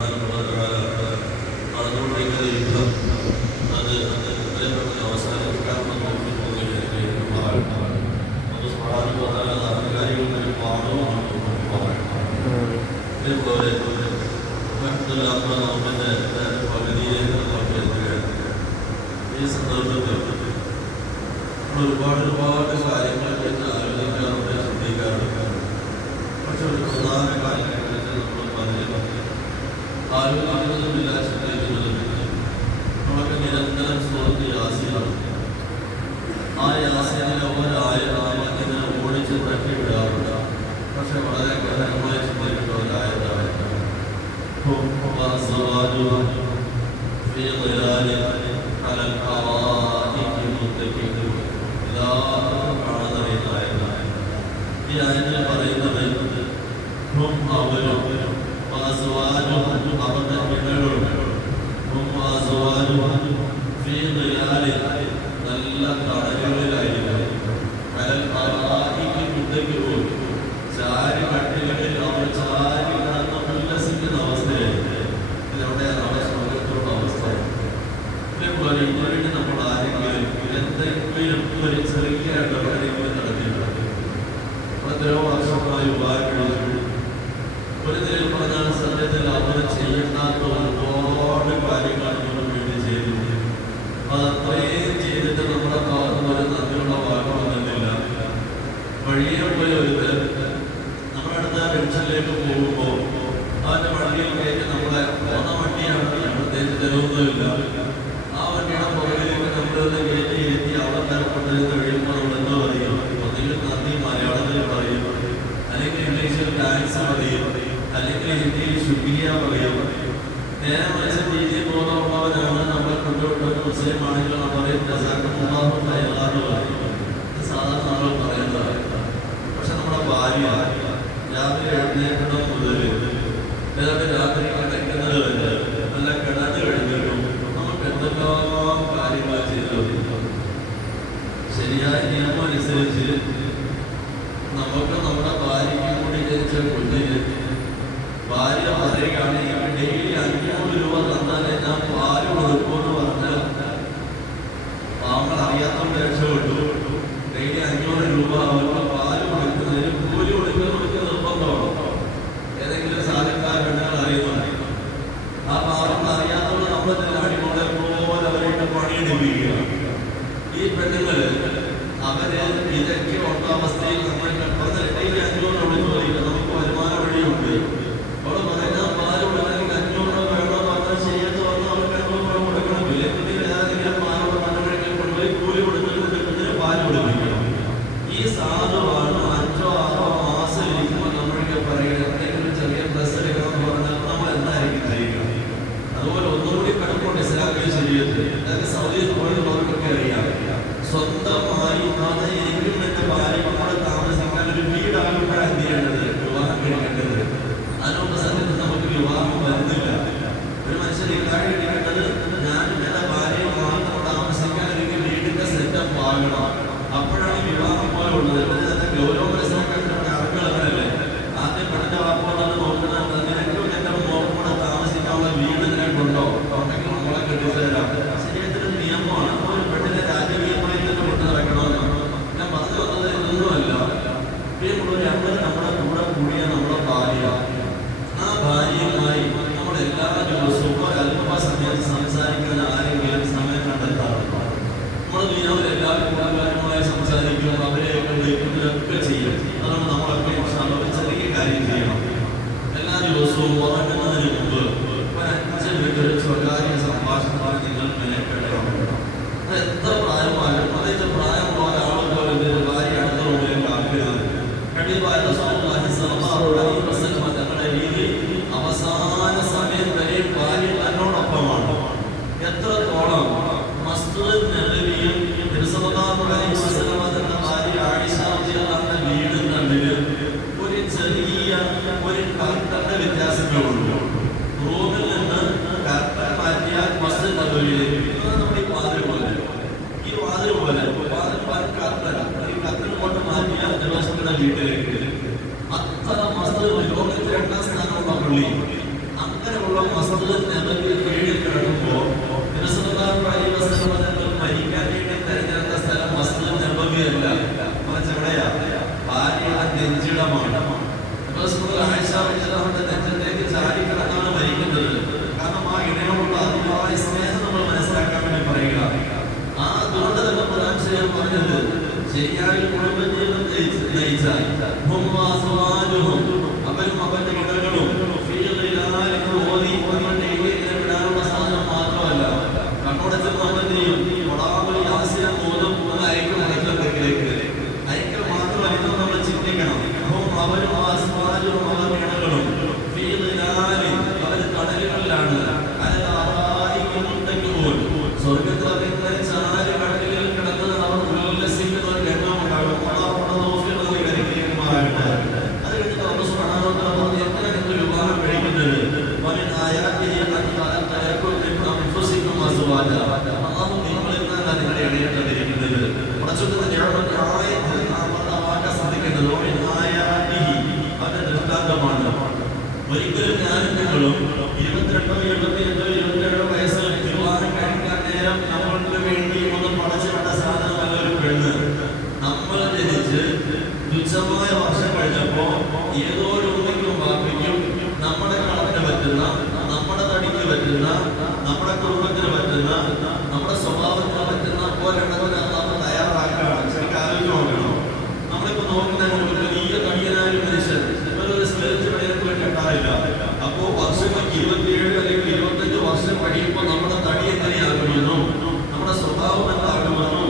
ഒരുപാട് കാര്യങ്ങൾ ആലോചിക്കാറുണ്ട്, ചിന്തിക്കാറുണ്ട്. പക്ഷെ ഒരു പ്രധാന കാര്യങ്ങളെക്കുറിച്ച് നമ്മൾ ആലോചിക്കുന്നതുമില്ല, ചിന്തിക്കുന്നതുമില്ല. നമ്മളൊക്കെ നിരന്തരം സുഹൃത്ത് യാസിയാണ്. ആ യാസിനെ ഒരായിരം ഓടിച്ച് തട്ടിവിടാറുണ്ട്. പക്ഷെ വളരെ ഘനമായി ചിന്തിക്കുന്നവരായതാണ് ഈ ആയത്തിൽ പറയുന്നത് അവരും അവരുടെ പിണകളും നല്ല തടകളിലായിരിക്കും. പോയി ചാരി കട്ടികളിൽ അവർ ചാരി കിടന്ന് ഉല്ലസിക്കുന്ന അവസ്ഥയായിരിക്കും. ഇതെവിടെയാണ് നമ്മുടെ സ്വർഗത്തിലുള്ള അവസ്ഥ. ഇതേപോലെ ഇതുവരെ നമ്മൾ ആരെങ്കിലും എന്തെങ്കിലും ഒരു ചെറിയ ഇടപെടലെങ്കിലും നടത്തിയിട്ടുണ്ട്. എത്രയോ വർഷമായി ഉപയോഗിച്ചു. ഒരു നിലയിൽ പറഞ്ഞാൽ സത്യത്തിൽ അവർ ചെയ്യേണ്ടാത്ത ഒരുപാട് കാര്യങ്ങൾ നമുക്ക് വേണ്ടി ചെയ്തു. അതത്രയും ചെയ്തിട്ട് നമ്മുടെ ഭാഗത്തുനിന്ന് ഒരു നന്ദിയുള്ള വാക്ക് വന്നിട്ടില്ല. വഴിയെ പോയി നമ്മുടെ അടുത്ത പെൻഷനിലേക്ക് പോകുമ്പോൾ അതിന്റെ വണ്ടിയിൽ കയറ്റി നമ്മളെ പോകുന്ന വണ്ടിയാണ്, പ്രത്യേകിച്ച് തരുമൊന്നുമില്ല. ആ വണ്ടിയുടെ പുറകിലേക്ക് നമ്മളൊന്ന് കയറ്റി അവിടെ തരപ്പെട്ടതെന്ന് കഴിയുമ്പോൾ നമ്മൾ എന്താ പറയും? ഒന്നെങ്കിൽ നന്ദി മലയാളത്തിൽ പറയും, അല്ലെങ്കിൽ ഇംഗ്ലീഷിൽ താങ്ക്സ് പറയും, അല്ലെങ്കിൽ ഹിന്ദിയിൽ ശുക്രിയ പറയും. നേരെ മറിച്ച് രീതിയിൽ ബോധമുള്ളവരാണ് നമ്മളെ കൊണ്ടുവിട്ടത്. മുസ്ലിം ആണെങ്കിൽ നമ്മൾ പറയും ജസാക്കല്ലാഹു ഖൈറാൻ പറയും. സാധാരണ നമ്മൾ പറയുന്നതാണ്. പക്ഷെ നമ്മുടെ ഭാര്യ രാവിലെ എഴുന്നേൽക്കണം മുതൽ രാത്രി കിടക്കുന്നത് വരെ നല്ല കിടന്നു കഴിഞ്ഞിട്ടും നമുക്ക് എന്തെല്ലാം കാര്യങ്ങൾ ചെയ്തു. ശരിയായ നിയമം അനുസരിച്ച് നമുക്ക് നമ്മുടെ ഭാര്യയ്ക്ക് കൂടി ജനിച്ച കുഞ്ഞിന് ഭാര്യ പറയുകയാണെങ്കിൽ ഡെയിലി 500 രൂപ തന്നാലേ ഞാൻ പാല് കൊടുക്കുമെന്ന് പറഞ്ഞാൽ നമ്മൾ അറിയാത്തവരുടെ രക്ഷപ്പെട്ടു. ഡെയിലി 500 രൂപ അവർക്ക് പാല് കൊടുക്കുന്നതിന് കൂലി കൊടുക്കുന്നവർക്ക് നിർബന്ധമാണ്. ഏതെങ്കിലും സാധനക്കാർ പെണ്ണുകൾ അറിയുന്നുണ്ട്. ആ പാവങ്ങൾ അറിയാത്തവർ നമ്മൾ തന്നെ അടിമകളെ പോലെ അവരുടെ പണിയെടുപ്പിക്കുക. ഈ പെണ്ണുങ്ങൾ അവര് ഇതൊക്കെ ഉള്ള അവസ്ഥയിൽ നമ്മൾ ഡെയിലി 500 വിളിച്ചു പറയില്ല. നമുക്ക് വരുമാന വഴിയുണ്ട്. അവിടെ പറഞ്ഞാൽ പാല് കൊടുക്കണമെങ്കിൽ 500 രൂപ വേണോ പറഞ്ഞാൽ ചെയ്യാത്ത പറഞ്ഞാൽ അവർക്ക് 500 രൂപ കൊടുക്കണം. വിലക്കുട്ടി ഏതെങ്കിലും പാല് മണ്ണെടുക്കൽ കൊണ്ടുപോയി കൂലി കൊടുക്കുന്നതിന് പാല് കൊടുപ്പിക്കണം. ഈ സാധുവാണ് 5 6 മാസം ഇരിക്കുമ്പോൾ നമ്മൾക്ക് പറയുക എന്തെങ്കിലും ചെറിയ ഡ്രസ് എടുക്കണമെന്ന് പറഞ്ഞാൽ നമ്മൾ എന്തായിരിക്കും ചെയ്യുക? അതുപോലെ ഒന്നുകൂടി കിടപ്പുണ്ട് ഇസ്ലാമിക ശരീരത്തിൽ. അതായത് സൗദിയിൽ പോയിട്ടുള്ളവർക്കൊക്കെ അറിയാം. സ്വന്തമായി എനിക്കും എന്റെ ഭാര്യയും കൂടെ താമസിക്കാൻ ഒരു വീടാകുമ്പോഴാണ് എന്ത് ചെയ്യേണ്ടത്? വിവാഹം കഴിക്കേണ്ടത്. അതിനുള്ള സത്യത്തിൽ നമുക്ക് വിവാഹം വരുന്നില്ല. ഒരു മനുഷ്യൻ ഇല്ലാതെ കഴിക്കേണ്ടത് ഞാനും എന്റെ ഭാര്യയും മാത്രം താമസിക്കാൻ എനിക്ക് വീടിന്റെ സെറ്റപ്പ് ആകണം. അപ്പോഴാണ് വിവാഹം പോലെ ഉള്ളത്. തന്നെ ഗൗരവ മനസ്സിലാക്കാൻ ആളുകൾ അങ്ങനല്ലേ? ആദ്യം പെണ്ണിന്റെ വാക്കുകളാണ് നോക്കുന്നത്. നിനക്കും എന്റെ മോക്കും കൂടെ താമസിക്കാനുള്ള വീട് നിനക്കുണ്ടോ? ഉണ്ടെങ്കിൽ നമ്മളെ കെട്ടിച്ചു തരാം. ശരീരത്തിലൊരു നിയമമാണ്. ഒരു പെണ്ണിന്റെ രാജകീയമായി തന്നെ കൊണ്ടു നടക്കണമെന്നാണ് ഞാൻ പറഞ്ഞു വന്നത്. ഇതൊന്നുമല്ല. നമ്മൾ നമ്മുടെ കൂടെ കൂടിയ നമ്മുടെ ഭാര്യ, ആ ഭാര്യയുമായി നമ്മൾ എല്ലാ ദിവസവും ഒരല്പസമയം സംസാരിക്കാൻ ആരെങ്കിലും സമയം കണ്ടെത്താറുണ്ട്. നമ്മൾ എല്ലാവരും കൂട്ടുകാരുമായി സംസാരിക്കും, അവരെ ഒക്കെ ചെയ്യും. അതുകൊണ്ട് നമ്മളൊക്കെ ഒരു ചെറിയ കാര്യം ചെയ്യണം. എല്ലാ ദിവസവും ഉറങ്ങുന്നതിന് മുമ്പ് ഒരു 5 മിനിറ്റ് ഒരു സ്വകാര്യ സംഭാഷണമാണ് നിങ്ങൾ മെനക്കെടണം. അത് എത്ര പ്രായമായാലും പ്രത്യേകിച്ച് പ്രായമുള്ള ഒരാൾ പോലെ ഭാര്യ അടുത്ത റൂമിലേക്ക് ആക്കരുത്. തങ്ങളുടെ രീതി അവസാന സമയം വരെ ഭാര്യ തന്നോടൊപ്പമാണ്. എത്രത്തോളം മസ്ജിദ് നബവിയും തങ്ങളുടെ ഭാര്യ ആയിഷ റളിയല്ലാഹു അൻഹ വീടും തമ്മിൽ ഒരു ചെറിയ ഒരു കർട്ടന്റെ വ്യത്യാസമേ ഉള്ളൂ. റൂമിൽ നിന്ന് കർട്ടൻ മാറ്റിയാൽ മസ്ജിദ് നബവിയിലേക്ക് നമ്മുടെ ഈ വാതിൽ പോലെ കർട്ടൻ കൊണ്ട് മാറ്റിയാൽ ദിവസങ്ങളുടെ വീട്ടിലേക്ക് അത്ര മസ്ജിദ് ലോകത്തിൽ 2ാം സ്ഥാനമുള്ള പള്ളി. അങ്ങനെയുള്ള മസ്ജിദുൽ നബവി കീഴിൽ കിടക്കുമ്പോൾ നബി സല്ലല്ലാഹു അലൈഹി വസല്ലം തങ്ങൾ മരിക്കാൻ വേണ്ടി തിരഞ്ഞെടുത്ത സ്ഥലം മസ്ജിദുൽ നബവി അല്ല, മറിച്ച് എവിടെയാ? ഭാര്യയുടെ നെഞ്ചിടമാണ്. ആയിഷ റളിയല്ലാഹു അൻഹയുടെ നെഞ്ചത്തേക്ക് ചാരി കിടന്നാണ് മരിക്കുന്നത്. കാരണം ആ ഇണയോടുള്ള അതിയായ സ്നേഹം നമ്മൾ മനസ്സിലാക്കാൻ വേണ്ടി പറയുക. അതുകൊണ്ട് തന്നെ ഖുർആൻ ശരീഫ് പറഞ്ഞത് ശരിയായ കുടുംബജീവിതം നയിച്ചാൽ അവരും അവരുടെ ഇടങ്ങളും വിടാനുള്ള സാധനം മാത്രമല്ല, കണ്ണോടത്തിൽ നമ്മളെന്തെയും അയക്കും അയക്കൽ മാത്രമല്ല, ഇത് നമ്മൾ ചിന്തിക്കണം. അവരും അവരുടെ ഇടകളും അവർ കടലുകളിലാണ്. സ്വർഗത്തിൽ അവരുടെ ചാരി കടലിൽ കിടന്ന് അവർ ഉല്ലസിക്കുന്ന ഒരു രംഗമുണ്ടാകും. അത് കഴിഞ്ഞിട്ട് അവർ സുബ്ഹാനഹു എങ്ങനെ നിങ്ങൾ വിവാഹം കഴിക്കുന്നത്? നിങ്ങളിൽ നിന്നാണ് നിങ്ങളുടെ ഇടയിട്ടിരിക്കുന്നത്. സാധിക്കുന്നത് അവരുടെ ദൃഷ്ടാന്തമാണ്. ഒരിക്കലും ഞാനും നിങ്ങളും 22, 22, 22 വയസ്സിൽ വിവാഹം കഴിക്കാൻ നേരം നമ്മൾക്ക് വേണ്ടി ഒന്നും പടച്ചുവിട്ട സാധനമല്ല ഒരു പെണ്ണ്. നമ്മൾ ജനിച്ച് തുച്ഛമായ വർഷം കഴിഞ്ഞപ്പോ ഏതോ ഒരു ഉമ്മയ്ക്കും വാപ്പിക്കും നമ്മുടെ കളത്തിന് പറ്റുന്ന, നമ്മുടെ തടിക്ക് പറ്റുന്ന, നമ്മുടെ കുടുംബത്തിന് പറ്റുന്ന, നമ്മുടെ സ്വഭാവത്തിന് പറ്റുന്ന ഒരെണ്ണത്തിന് നമ്മൾ തയ്യാറാക്കുകയാണ്. ശരിക്കും ആലോചിച്ച് നോക്കണം. നമ്മളിപ്പോ നോക്കുന്ന വലിയ തടിയനായ മനുഷ്യൻ ഒരു സ്കെൽറ്റ് പണിയൊക്കെ കെട്ടാറില്ല. അപ്പോ വർഷങ്ങൾ 27 അല്ലെങ്കിൽ 25 വർഷം കഴിയുമ്പോൾ നമ്മുടെ തടി എങ്ങനെയാകുമെന്നോ നമ്മുടെ സ്വഭാവം എന്താകുമെന്നോ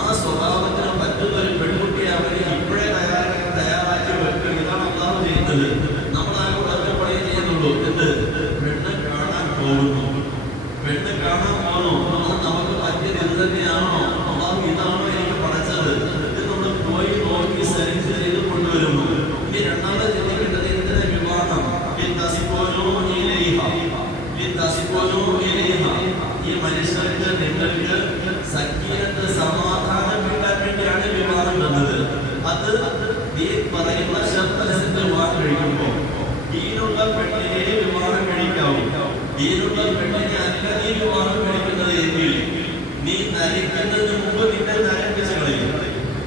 ആ സ്വഭാവത്തിന് പറ്റുന്ന ഒരു പെൺകുട്ടിയെ അവരെ ഇപ്പോഴേ തയ്യാറാക്കി വെക്കുക. ഇതാണ് അല്ലാഹു ചെയ്യുന്നത്. നമ്മളാരും ഒറ്റ പണിയെ ചെയ്യുന്നുള്ളൂ. പെണ്ണ് കാണാൻ പോകുന്നു, പെണ്ണ് കാണാൻ പോകുന്നു. നമുക്ക് പറ്റിയത് ഇത് തന്നെയാണോ? അല്ലാഹു ഇതാണോ എനിക്ക് പഠിച്ചത്? ഇത് നമ്മൾ പോയി നോക്കി സെലക്ട് ചെയ്ത് കൊണ്ടുവരുന്നു. ഇനി രണ്ടാമത് ചിന്തിക്കേണ്ടത് എന്തിനാ വിവാഹം? ഈ മനുഷ്യർക്ക് നിങ്ങൾക്ക് സക്കീനത്ത് സമാധാനം കിട്ടാൻ വേണ്ടിയാണ് വിവാഹം തന്നത്. അത് ഈ പറയുന്ന ശബ്ദത്തിന്റെ വിവാഹം കഴിക്കുമ്പോൾ ദീനുള്ള പെണ്ണിനെ വിവാഹം കഴിക്കാവൂ. ദീനുള്ള പെണ്ണിനെ അല്ല നീ വിവാഹം കഴിക്കുന്നത് എങ്കിൽ നീ നരയ്ക്കുന്നതിന് മുമ്പ് നിന്നെ നരപ്പിച്ച് കളയും.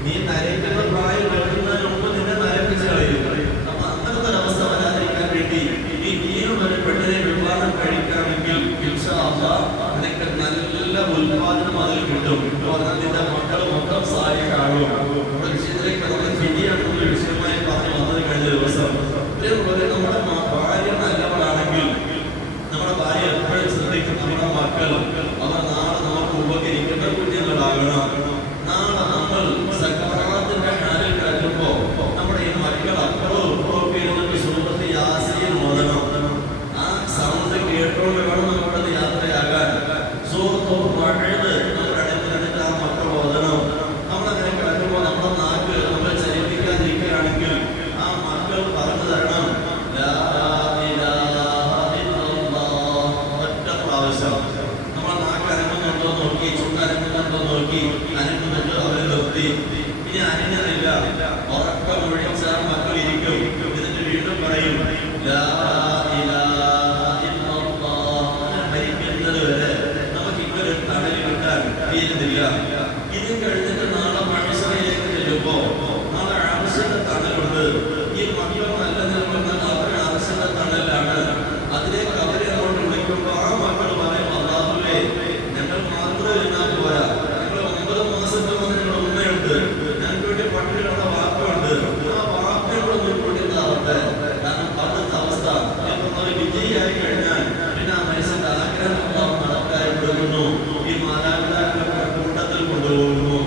നീ നരയ്ക്കുന്ന പ്രായം വെക്കുന്നതിന് മുമ്പ് നിന്നെ നരപ്പിച്ച് കളയും. അപ്പൊ അങ്ങനത്തെ ഒരവസ്ഥ വരാതിരിക്കാൻ വേണ്ടി നീ ദീനുള്ള ഒരു പെണ്ണിനെ വിവാഹം കഴിക്കാമെങ്കിൽ ഇൻഷാ അല്ലാഹ് നിനക്ക് നല്ല ഉൽപാദനം അതിൽ കിട്ടും. നിന്റെ മക്കൾ മൊത്തം സാലിഹാകും. വിഷയത്തിലേക്ക് നമ്മൾ ഫിദിയാണെന്നുള്ള വിഷയമായി പറഞ്ഞു വന്നത് കഴിഞ്ഞ ദിവസം. നമ്മുടെ ഭാര്യ നല്ലവളാണെങ്കിൽ നമ്മുടെ ഭാര്യ എപ്പോഴും ശ്രദ്ധിക്കും നമ്മുടെ മക്കൾ അവർ നാളെ നമുക്ക് ഉപകരിക്കുന്ന കുഞ്ഞുങ്ങളാകണം. നാളെ നമ്മൾ സക്കറാത്തിന്റെ ഹാലിൽ കിടക്കുമ്പോ നമ്മുടെ ഈ മക്കൾ അപ്പുറവും ഇപ്പുറമൊക്കെ ഇരുന്നിട്ട് സൂറത്ത് യാസീൻ ഓതണം. ആ സൗണ്ട് കേട്ടോണ്ട് വേണം നമ്മുടെ യാത്രയാകാൻ. സൂറത്ത് മഴയത് നമ്മുടെ അടുത്ത് ആ മക്കൾ ഓതണം. നമ്മളങ്ങനെ കിടക്കുമ്പോൾ നമ്മുടെ നാക്ക് നമ്മൾ ചലിപ്പിക്കാതിരിക്കുകയാണെങ്കിൽ ആ മക്കൾ പറഞ്ഞു തരണം ഒറ്റ പ്രാവശ്യം. നമ്മൾ നാക്ക് അനങ്ങുന്നുണ്ടോ നോക്കി, ചുണ്ടനങ്ങുന്നുണ്ടോ നോക്കി, അനങ്ങുന്നുണ്ടോ അവരെ നിർത്തി. ഇനി അനങ്ങുന്നില്ല, ഉറക്കം ഒഴിച്ചാൽ മക്കൾ ഇരിക്കും. എന്നിട്ട് വീണ്ടും പറയും മരിക്കുന്നത് വരെ നമുക്ക് ഇങ്ങനെ തണൽ കിട്ടാൻ തീരുന്നില്ല. ഇതും കഴിഞ്ഞിട്ട് നാളെ മനുഷ്യരിലേക്ക് ചെല്ലുമ്പോ നാളെ ആവശ്യത്തെ തണലുണ്ട്. ഈ മക്കൾ നല്ല നിലനിൽക്കുന്ന അവരുടെ ആവശ്യത്തെ തണലാണ്. അതിലേക്ക് അവരെ അങ്ങോട്ട് വിളിക്കുമ്പോൾ ആ മക്കൾ പറയും അല്ലാഹുവേ ഞങ്ങൾ മാത്രം ഇരുന്നാൽ പോരാ, ഞങ്ങൾ 9 മാസത്തിൽ വന്ന് ഞങ്ങളുടെ ഉമ്മയുണ്ട്, ഞങ്ങൾക്ക് വേണ്ടി പട്ടിണി കിടന്ന വാപ്പയുണ്ട്, ആ വാപ്പയോട് മുൻകൂട്ടി താവട്ടെ. കാരണം അവിടുത്തെ അവസ്ഥ ഒരു വിജയിയായി കഴിഞ്ഞാൽ പിന്നെ ആ മനുഷ്യന്റെ ആഗ്രഹം നടക്കായി കൊടുക്കുന്നു. ഈ മാതാപിതാക്കളുടെ കൂട്ടത്തിൽ കൊണ്ടുപോകുന്നു.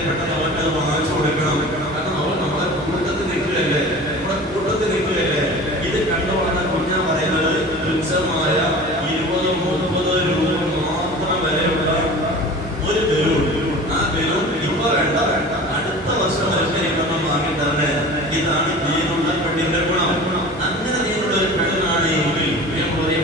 എത്രയും പെട്ടെന്ന് അവർക്കത് വാങ്ങിച്ചു കൊടുക്കണം. കാരണം അവർ നമ്മളെ കൂട്ടത്തിൽ നിൽക്കുകയല്ലേ, നമ്മുടെ കൂട്ടത്തിൽ നിൽക്കുകയല്ലേ. ഇത് കണ്ടുകൊണ്ടാണ് കുഞ്ഞാ പറയുന്നത് തുച്ഛമായ 20-30 രൂപ മാത്രം വിലയുള്ള ഒരു ബലൂൺ. ആ ബലൂൺ ഇപ്പൊ വേണ്ട, അടുത്ത വർഷം വരയ്ക്കണം വാങ്ങി തന്നെ. ഇതാണ് ദീനുള്ള പെണ്ണിന്റെ ഗുണം. അങ്ങനെ ദീനുള്ള ഒരു പെണ്ണാണ് എങ്കിൽ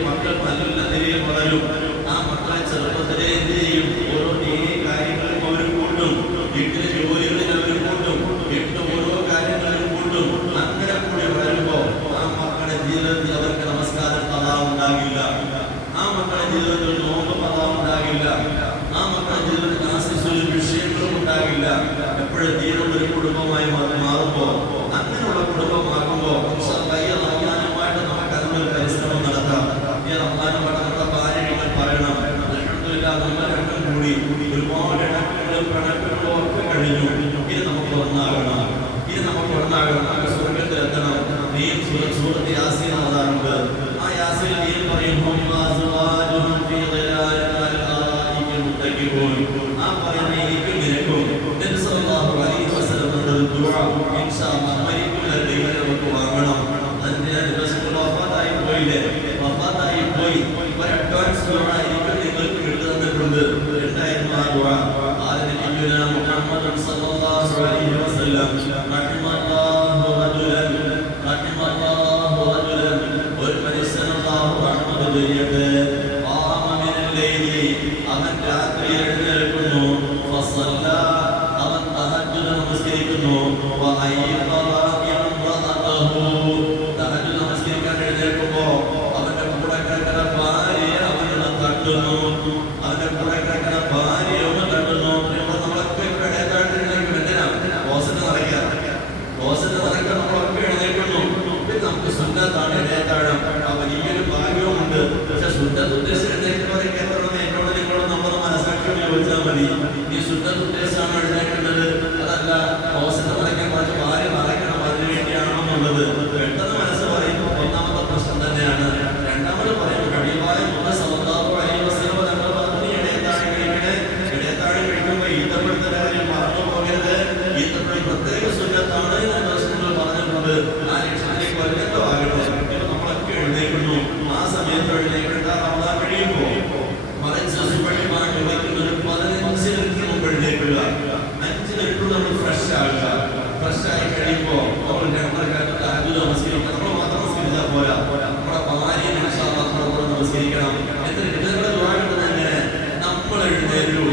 മക്കൾ നല്ല നിലയിൽ വളരും. ആ മക്കളെ ചെറുപ്പത്തിലെ എന്ത് ചെയ്യും? ഓരോ ദീനീ കാര്യങ്ങളും അവർ കൂട്ടും, വീട്ടിലെ ജോലികളിൽ അവർ കൂട്ടും, വീട്ടിൽ ഓരോ കാര്യങ്ങളും കൂട്ടും. അങ്ങനെ കൂടി വളരുമ്പോ ആ മക്കളുടെ ജീവിതത്തിൽ അവർക്ക് നമസ്കാരം പതാ ഉണ്ടാകില്ല, ആ മക്കളുടെ ജീവിതത്തിൽ നോമ്പ് പതാ ഉണ്ടാകില്ല, ആ മക്കളുടെ ജീവിതത്തിൽ ആശിച്ചുള്ള വിഷയങ്ങളും ഉണ്ടാകില്ല. എപ്പോഴും ദീനുള്ള ഒരു കുടുംബമായി മാറുമ്പോ, അങ്ങനെയുള്ള കുടുംബമാകുമ്പോ റമദാനുമായിട്ട് നമുക്ക് അതിനൊരു പരിശ്രമം നടത്താം. ഈ റമദാനുമായിട്ട് നമ്മുടെ ഭാര്യകൾ പറയണം, അൽഹംദുലില്ലാ നമ്മൾ രണ്ടും കൂടി ഒരുപാട് ഇണക്കങ്ങളും പിണക്കങ്ങളും ഒക്കെ കഴിഞ്ഞു. ഇത് നമുക്ക് ഒന്നാകണം, ഇത് നമുക്ക് ഒന്നാകണം. നമുക്ക് സ്വർഗത്തിൽ എത്തണം. നീ സൂറത്ത് യാസീൻ ഓതാറുണ്ട്. ആ യാസീൻ നീ പറയുമ്പോൾ ആ പറയുന്ന എനിക്കും നിനക്കും നബി സല്ലല്ലാഹു അലൈഹി വസല്ലം ദുആ ഇൻഷാ അല്ലാഹ് മരിക്കുന്ന ദൈവം നമുക്ക് വാങ്ങണം. അതിന്റെ റസൂൽ വഫാത്തായി പോയില്ലേ, വഫാത്തായി പോയി ഒരു അഡ്വാൻസ് ദുആ എനിക്ക് നിങ്ങൾക്ക് കിട്ടു തന്നിട്ടുണ്ട്. എന്തായിരുന്നു ആ ദുആ? ആദ്യ മുഹമ്മദ് സല്ലല്ലാഹു അലൈഹി വസല്ലം റഹിമല്ലാഹു റജുലൻ ഒരു മനുഷ്യൻ അല്ലാഹു റഹ്മത്ത് ചെയ്യട്ടെ. അവൻ രാത്രി എഴുന്നേൽക്കുന്നു, അവൻ തഹജ്ജുദ് നമസ്കരിക്കുന്നു, തഹജ്ജുദ് നമസ്കരിക്കാൻ എഴുന്നേൽക്കുമ്പോ അവന്റെ കൂടെ കിടക്കുന്ന ഭാര്യയെ അവനെ തട്ടുന്നു, അവന്റെ കൂടെ കിടക്കുന്ന ഭാര്യയെ ഒന്ന് തട്ടുന്നു. നമ്മളൊക്കെ ഇടയത്താഴത്തിലേക്ക് എന്തിനാ ഹോസ്റ്റലിൽ നടക്കാൻ നമ്മളൊക്കെ എഴുന്നേൽക്കുന്നു. പിന്നെ നമുക്ക് സുന്നത്താണ് ഇടയത്താഴം, വലിയൊരു ഭാഗ്യവുമുണ്ട്. പക്ഷെ സുന്നത്ത് ഉദ്ദേശിച്ച് എഴുന്നേൽക്കുന്നവരൊക്കെ എന്നോട് നിങ്ങളോട് നമ്മൾ മനസ്സാക്ഷിയോട് ചോദിച്ചാൽ മതി. ഈ സുന്നത്ത് ഉദ്ദേശിച്ചാണ് എഴുന്നേൽക്കുന്നത്, അതല്ല ഹോസ്റ്റലിൽ നടക്കാൻ കുറച്ച് ഭാര്യ നടക്കണം അതിനു വേണ്ടിയാണോ എന്നുള്ളത് പെട്ടെന്ന് മനസ്സ് പറയുമ്പോൾ ഒന്നാമത്തെ പ്രശ്നം തന്നെയാണ്. രണ്ടാമത് പറയുമ്പോൾ കഴിവായ സല്ലല്ലാഹു അലൈഹി വസല്ലം ഞങ്ങൾ പറഞ്ഞു ഇടയത്താഴം കഴിക്കണേ. ഇടയത്താഴം കഴിക്കുമ്പോൾ ഈത്തപ്പഴത്തിന്റെ കാര്യം മറന്നു പോകരുത്. ഈത്തപ്പഴം പ്രത്യേക സുന്നത്താണ് ഞങ്ങൾ പറഞ്ഞിട്ടുണ്ട്. ആ ലക്ഷ്യത്തിലേക്ക് വരുന്നതാകട്ടെ. ഇപ്പൊ നമ്മളൊക്കെ എഴുന്നേൽക്കുന്നു. ആ സമയത്ത് എഴുന്നേൽക്കേണ്ട റമദാൻ കഴിയുമ്പോ മറിച്ച് സുബഹിമായിട്ട് വയ്ക്കുന്നത് 15 മിനിറ്റ് മുമ്പ് എഴുന്നേൽക്കുക. 5 മിനിറ്റ് നമ്മൾ ഫ്രഷ് ആകുക. ഫ്രഷ് ആയി കഴിയുമ്പോൾ നമ്മൾ തഹജ്ജുദ് നമസ്കരിക്കണം. നമ്മൾ മാത്രം നമസ്കരിച്ചാൽ പോരാ, നമ്മുടെ ഭാര്യ ഇൻഷാ അല്ലാഹ് നമസ്കരിക്കണം. എന്നിട്ട് നിങ്ങളുടെ ദുആ എങ്ങനെ? നമ്മൾ എഴുന്നേറ്റു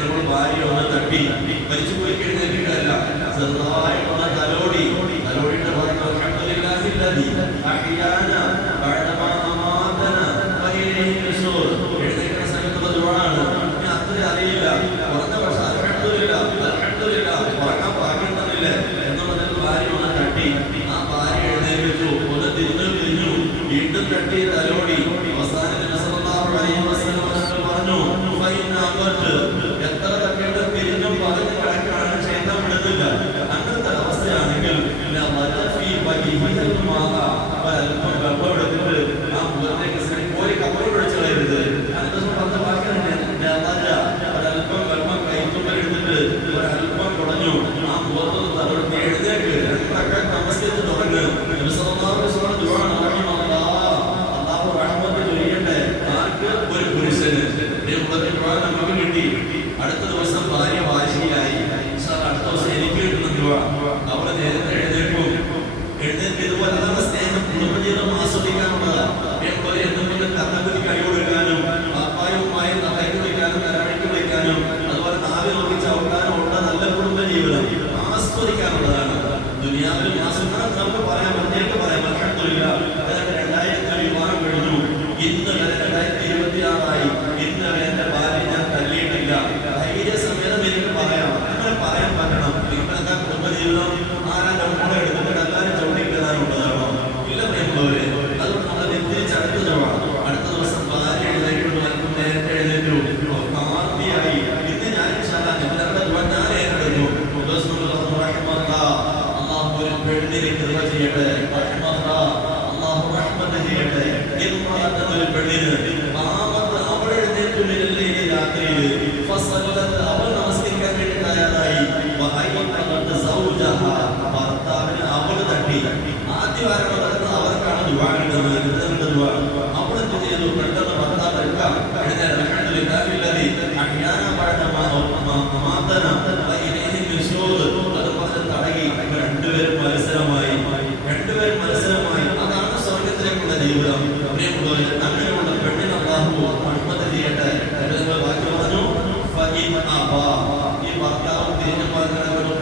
നമ്മൾ ഭാര്യ ഒന്ന് തട്ടി മരിച്ചു പോയി എഴുന്നേൽക്കുകയല്ല, ചെറുതായിട്ടൊന്ന് തലോടിയിട്ട് പറഞ്ഞു അൽഹംദുലില്ലാഹി അല്ലദീ അഹ്യാനാ ബഅദമാ അമാതനാ വഇലൈഹി നുശൂർ. എഴുന്നേൽക്കുന്ന സമയത്തുള്ള ദുആണ്. ഞാൻ അത്ര അറിയില്ല, പറഞ്ഞ പക്ഷെ അൽഹംദുലില്ലാ ഉറങ്ങാൻ ഭാഗ്യം തന്നില്ലേ എന്നുള്ളതിൽ ഭാര്യ ഒന്ന് തട്ടി. ആ ഭാര്യ എഴുന്നേൽപ്പിച്ചു, ഒന്ന് തിരിഞ്ഞു, വീണ്ടും തട്ടി തലോടി. അവസാനം നബി സല്ലല്ലാഹു അലൈഹി വസല്ലം പറഞ്ഞു എത്ര തട്ടിയിട്ട് തിരിഞ്ഞും പറഞ്ഞു കിടക്കാണ്, ക്ഷേത്രം വിടുന്നില്ല. അങ്ങനത്തെ അവസ്ഥയാണെങ്കിൽ അല്പം വെള്ളം എടുത്തിട്ട് ആ മുഖത്തേക്ക് പോയി കപ്പൽ പിടിച്ചു കളയരുത്. അതിന്റെ ഒരല്പം വെള്ളം കൈത്തുമ്പൽ എടുത്തിട്ട് ഒരല്പം കുടഞ്ഞു ആ മുഖത്ത് തലവെടുത്ത് എഴുന്നേക്ക് നമസ്കരിച്ച് തുടങ്ങ്. അല്ലാഹു റഹ്മത്ത് ചൊരിയട്ടെ. ആർക്ക്? ഒരു പുരുഷന്. നമുക്ക് കിട്ടി. അടുത്ത ദിവസം ഭാര്യ വാശിയായി. അടുത്ത ദിവസം എനിക്ക് കിട്ടുന്ന ദുആ. അവള് നേരത്തെ എഴുന്നേൽക്കും. ഇതുപോലെ നമ്മുടെ സ്നേഹം കുടുംബജീവിതം ആസ്വദിക്കാനുള്ളതാണ്. എന്തെങ്കിലും കർണത്തിൽ കൈ കൊടുക്കാനും പാപ്പായുമായി കൈക്ക് വയ്ക്കാനും കരണിക്ക് വയ്ക്കാനും അതുപോലെ നാവിൽ നോക്കി ചവിട്ടാനും ഉള്ള നല്ല കുടുംബജീവിതം ആസ്വദിക്കാനുള്ളതാണ്. ദുനിയാവിൽ നമുക്ക് പറയാം, ഒന്നേക്ക് പറയാം അൽഹംദുലില്ലാ. അതായത് 2000 വിവാഹം കഴിഞ്ഞു, ഇന്ന് വരെ 2026 ഇന്ന് വരെ എന്റെ ഭാര്യ ഞാൻ തല്ലിയിട്ടില്ല. ധൈര്യസമേതം എനിക്ക് പറയാം. അങ്ങനെ പറയാൻ പറ്റണം. നിങ്ങളെന്താ കുടുംബജീവിതം ആരാന്റെ കൂടെ എടുത്തിട്ട് എല്ലാവരും ചവിട്ടിക്കുന്നതാണുള്ളതാണോ? ഇല്ല പ്രിയമുള്ളവരെ. അതുകൊണ്ട് നമ്മൾ തിരിച്ചടുത്തത് അടുത്ത ദിവസം ഭാര്യ എഴുന്നേറ്റ് നേരത്തെ എഴുന്നേറ്റു ആർത്തിയായി. ഇന്ന് ഞാൻ അള്ളാഹു ഒരു പെണ്ണിനെ കൃപ ചെയ്യട്ടെ, അള്ളാഹു റഹ്മത്ത് ചെയ്യട്ടെ. ഒരു പെണ്ണിന് അവൾ എഴുന്നേറ്റുള്ളിൽ രാത്രിയിൽ അവൾ നമസ്കരിക്കാൻ വേണ്ടി തയ്യാറായി.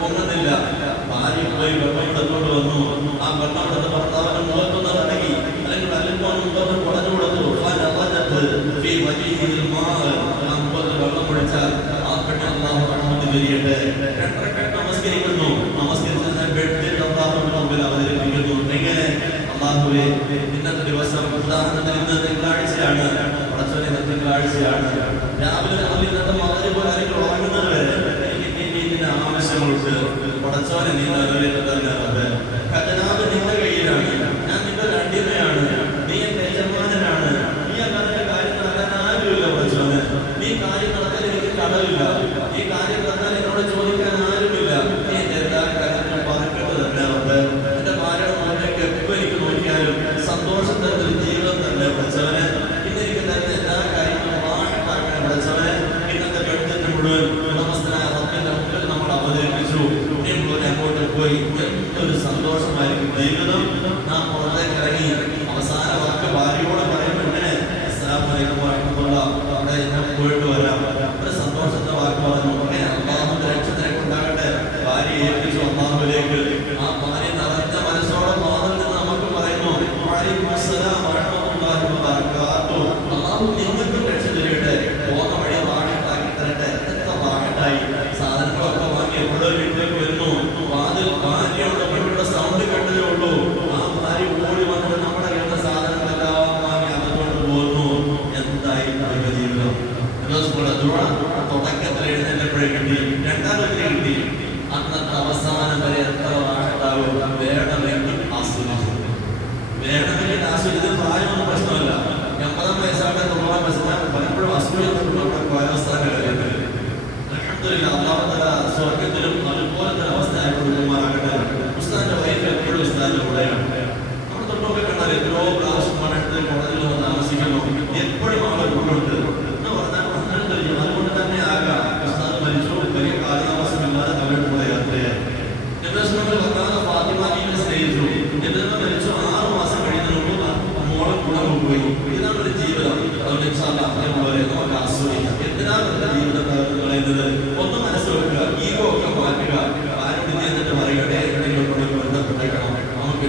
പൊങ്ങുന്നില്ല. ഭാര്യ പോയി വെള്ളം എടുത്തോണ്ട് വന്നു. ആ വെള്ളം എടുത്ത് ഭർത്താവിന്റെ മുഖത്തൊന്ന് ഇറങ്ങി, അല്ലെങ്കിൽ അല്പം മുഖത്ത് കുടഞ്ഞു കൊടുത്തു. വെള്ളം കുടിച്ചാൽ ആ പെണ്ണ് അല്ലാഹു റഹ്മത്ത് ചൊരിയട്ടെ. നമസ്കരിക്കുന്നു. നമസ്കരിച്ച ബെഡിൽ അല്ലാഹുവിന്റെ മുമ്പിൽ അവതരിപ്പിക്കുന്നു. എങ്ങനെ? അല്ലാഹുവേ, ഇന്നത്തെ ദിവസം ഉദാഹരണത്തിന് ഇന്ന് തിങ്കളാഴ്ചയാണ്. പടച്ചോനെ, ഇന്ന് തിങ്കളാഴ്ചയാണ്. രാവിലെ മുതൽ ഇന്നത്തെ മകര് പോലെ അല്ലെങ്കിൽ ഉറങ്ങുന്നത് വരെ എനിക്ക് ഇതിന്റെ ആവശ്യമുണ്ട്. പടച്ചോനെ, നീ തന്നെ ഖജനാവ് നിന്റെ കയ്യിലാണ്. ഞാൻ നിന്റെ അടിമയാണ്. നീ എന്റെ യജമാനനാണ്. നീ അല്ലാതെ കാര്യം നടക്കാൻ ആരുമില്ല. പടച്ചോനെ, നീ കാര്യം നടത്താൻ എനിക്ക് കടവില്ല. ഈ കാര്യം നടത്താൻ എന്നോട് ചോദിക്കാൻ ആരുമില്ല. നീ എന്റെ എല്ലാ കാര്യത്തിലും പറക്കേണ്ടത് തന്നെ ഉണ്ട്. എന്റെ ഭാര്യയുടെ മുന്നേക്ക് എപ്പോൾ എനിക്ക് നോക്കിയാലും സന്തോഷം തരുന്ന ജീവിതം തന്നെ. പടച്ചവനെ, ഇന്നെനിക്ക് തരുന്ന എല്ലാ കാര്യങ്ങളും വാഴപ്പാക്കാൻ. പടച്ചവനെ, ഇന്നത്തെ ഗവൺമെന്റ് മുഴുവൻ ഉടമസ്ഥനായ റബ്ബിന്റെ മുമ്പിൽ നമ്മൾ അവതരിപ്പിച്ചു. അങ്ങോട്ട് പോയി എന്തൊരു സന്തോഷമായിരിക്കും ജീവിതം. നാം പുറത്തേക്ക് ഇറങ്ങി അവസാന വാക്ക് ഭാര്യയോട് പറയുമ്പോൾ ഇങ്ങനെ, അസ്സലാമു അലൈക്കും വറഹ്മത്തുള്ളാഹി, അവിടെ ഞാൻ പോയിട്ട് വരാം. ഒരു സന്തോഷത്തെ വാക്ക് പറഞ്ഞു. അങ്ങനെ അല്ലാഹുവിന്റെ രക്ഷത്തിലേക്ക് ഉണ്ടാകട്ടെ. ഭാര്യയെ ഏൽപ്പിച്ചു അല്ലാഹുവിലേക്ക്. ആ ഭാര്യ നിറഞ്ഞ മനസ്സോടെ വാതിൽ നിന്ന് നമുക്ക് പറയുന്നു, വഅലൈക്കും അസ്സലാം വറഹ്മത്തുള്ളാഹി വബറകാതുഹു. അല്ലാഹു നിങ്ങൾക്ക് രക്ഷ തരട്ടെ. പോകുന്ന വഴി വാഴത്താക്കി തരട്ടെ. എത്ര വാഴത്തായി സാധനങ്ങളൊക്കെ വാങ്ങി എപ്പോഴും വീട്ടിലേക്ക് വരുന്നു. വാതിൽ ഭാര്യയുടെ സൗണ്ട് കേട്ടതേ ഉള്ളൂ. ആ ഭാര്യ ഓടി വന്നിട്ട് നമ്മുടെ കയ്യിലുള്ള സാധനങ്ങളെല്ലാം വാങ്ങി അതുകൊണ്ട് പോകുന്നു. എന്തായി ജീവിതം? തുടക്കത്തിൽ എഴുന്നേറ്റപ്പോഴേ കിട്ടി, രണ്ടാമത്തെ കിട്ടി. അന്നത്തെ അവസാനം വരെ എത്ര വാഴത്താവും വേണമെങ്കിൽ ആസ്വദിച്ചു. വേണമെങ്കിൽ ആസ്വദിച്ച് പ്രായമൊന്നും പ്രശ്നമല്ല. 80 വയസ്സായിട്ട് 90 വയസ്സാണ് പലപ്പോഴും അസൂയത്തോടെ അവസ്ഥാനം കഴിയുന്നത്. സ്വർഗത്തിലും അതുപോലത്തെ അവസ്ഥയായിക്കൊടുക്കുമാറാകട്ടെ. ഉസ്താദിന്റെ വൈഫ് എപ്പോഴും ഉസ്താദിന്റെ കൂടെയാണ്. നമ്മൾ തൊട്ടൊക്കെ കണ്ടാൽ എത്രയോ പ്രാവശ്യം പണിയെടുത്ത് കോളേജിൽ വന്ന് താമസിക്കുന്നു. എപ്പോഴും ആളെ കൂട്ടുണ്ട് എന്ന് പറഞ്ഞാൽ അതുകൊണ്ട് തന്നെ ആകാം ഉസ്താദ് മരിച്ചു, വലിയ കാലതാമസമില്ലാതെ അവരുടെ കൂടെ യാത്രയായി. ഫാത്തിമ സ്നേഹിച്ചു. എന്നിട്ട് മരിച്ചു. 6 മാസം കഴിയുന്നതിന് മുമ്പ് മോളെ കൂടെ പോയി. ഇതാണ് ഒരു ജീവിതം. അതുപോലെ നമുക്ക് ആസ്വദിക്കാം. എന്തിനാണ് എന്റെ ജീവിതം കളയുന്നത്? ഒന്ന് മനസ്സിലാക്കുക, ഈഗോ ഒക്കെ മാറ്റുക. ആരോട് എന്നിട്ട് പറയുകട്ടെ, എവിടെയെങ്കിലും ബന്ധപ്പെട്ടേക്കണം. നമുക്ക്